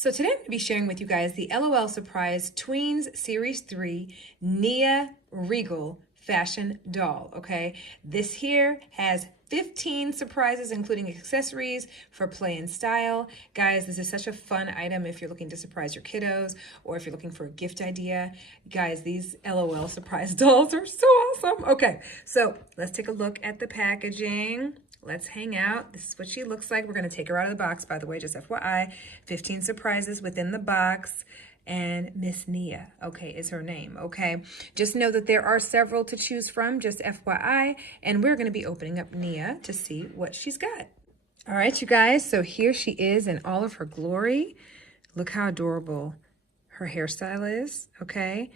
So today I'm going to be sharing with you guys the L.O.L. Surprise Tweens Series 3 Nia Regal Fashion Doll, okay? This here has 15 surprises, including accessories for play and style. Guys, this is such a fun item if you're looking to surprise your kiddos or if you're looking for a gift idea. Guys, these L.O.L. surprise dolls are so awesome. Okay, so let's take a look at the packaging. Let's hang out. This is what she looks like. We're going to take her out of the box, by the way, just FYI. 15 surprises within the box. And Miss Nia, okay, is her name, okay? Just know that there are several to choose from, just FYI. And we're going to be opening up Nia to see what she's got. All right, you guys, so here she is in all of her glory. Look how adorable her hairstyle is, okay?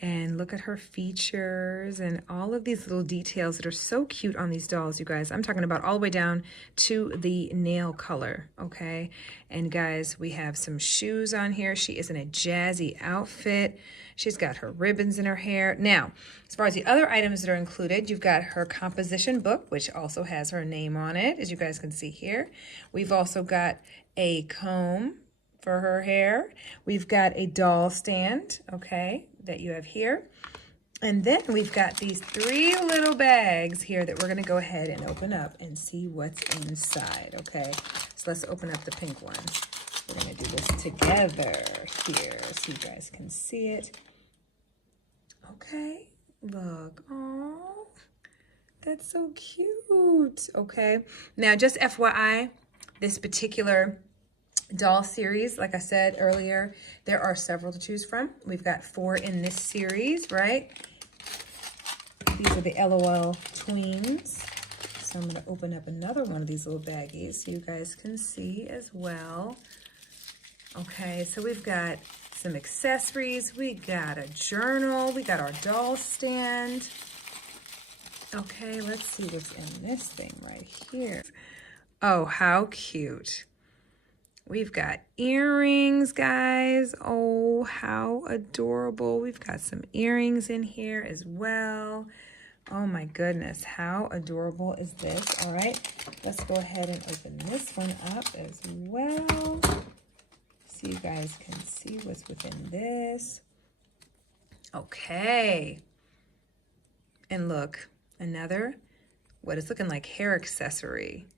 And look at her features and all of these little details that are so cute on these dolls, you guys. I'm talking about all the way down to the nail color, okay? And guys, we have some shoes on here. She is in a jazzy outfit. She's got her ribbons in her hair. Now, as far as the other items that are included, you've got her composition book, which also has her name on it, as you guys can see here. We've also got a comb for her hair. We've got a doll stand, okay, that you have here. And then we've got these 3 little bags here that we're gonna go ahead and open up and see what's inside, okay? So let's open up the pink one. We're gonna do this together here so you guys can see it. Okay, look, oh, that's so cute, okay? Now, just FYI, this particular doll series, like I said earlier, there are several to choose from. We've got 4 in this series, right? These are the L.O.L. Tweens. So I'm going to open up another one of these little baggies so you guys can see as well. Okay, so we've got some accessories. We got a journal. We got our doll stand. Okay, let's see what's in this thing right here. Oh, how cute. We've got earrings, guys. Oh, how adorable. We've got some earrings in here as well. Oh my goodness, how adorable is this? All right, let's go ahead and open this one up as well, so you guys can see what's within this. Okay, and look, another, what is looking like hair accessory.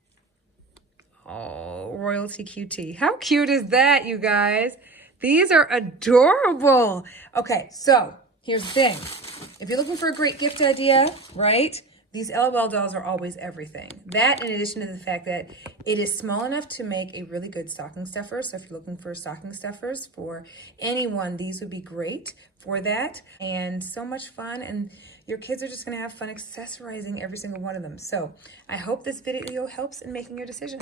Oh, royalty QT. How cute is that, you guys? These are adorable. Okay, so here's the thing. If you're looking for a great gift idea, right? These L.O.L. dolls are always everything. That, in addition to the fact that it is small enough to make a really good stocking stuffer. So if you're looking for stocking stuffers for anyone, these would be great for that. And so much fun. And your kids are just going to have fun accessorizing every single one of them. So I hope this video helps in making your decision.